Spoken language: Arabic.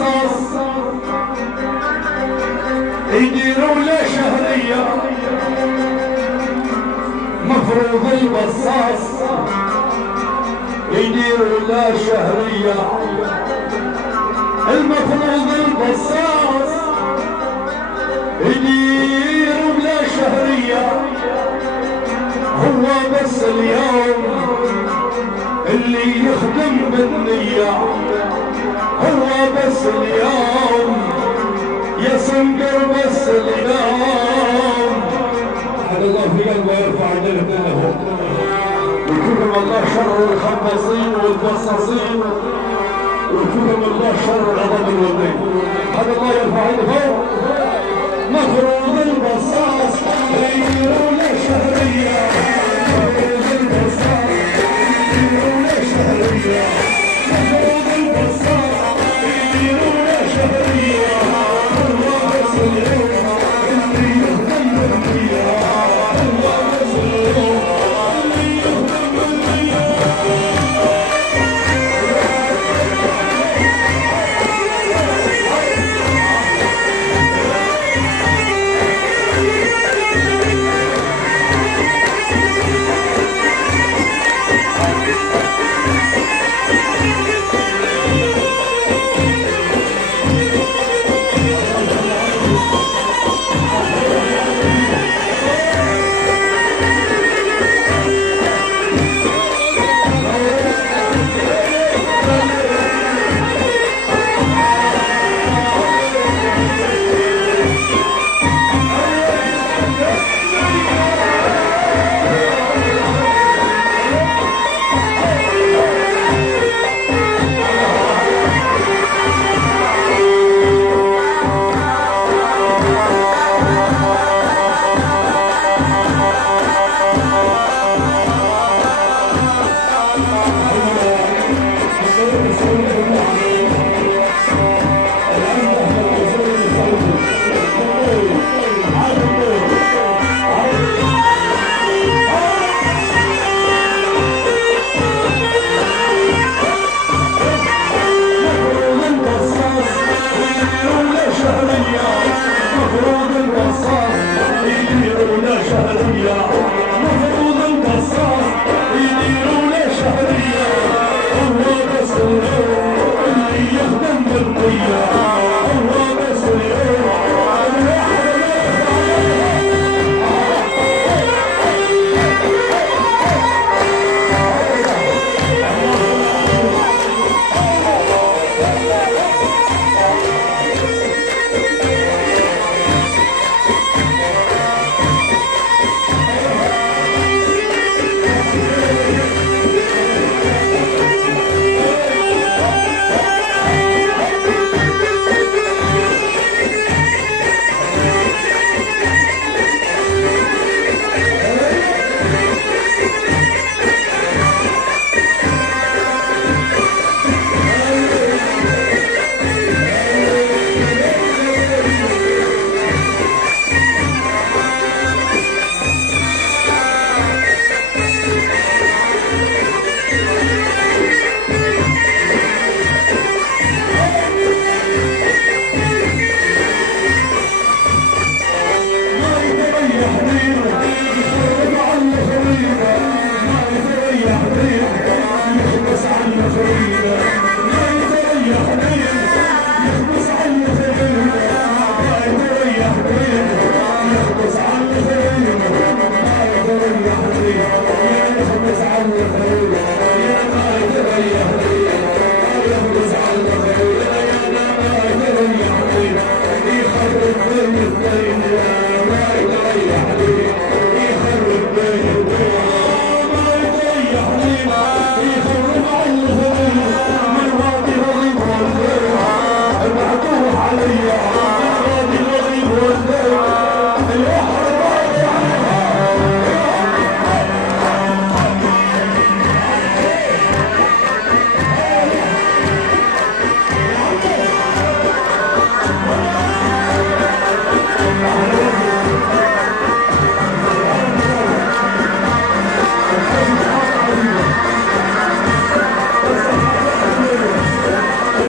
البصاص يديروا له شهرية، مفروض البصاص يديروا له شهرية، المفروض البصاص يديروا له شهرية. هو بس اليوم اللي يخدم بالنية، هو بس اليوم يا سنقر، بس اليوم حد الله في قلبه يرفع يديه له ويكفهم الله شر الخباصين والبصاصين، ويكفهم الله شر العظام الوالدين. حد الله يرفع يده. مفروض البصاص يديروا له شهرية، مفروض البصاص يديروا له شهرية، مفروض البصاص يديروا له شهرية. هو بس اليوم اللي يخدم بالنية، هو بس اليوم اللي يخدم بالنية.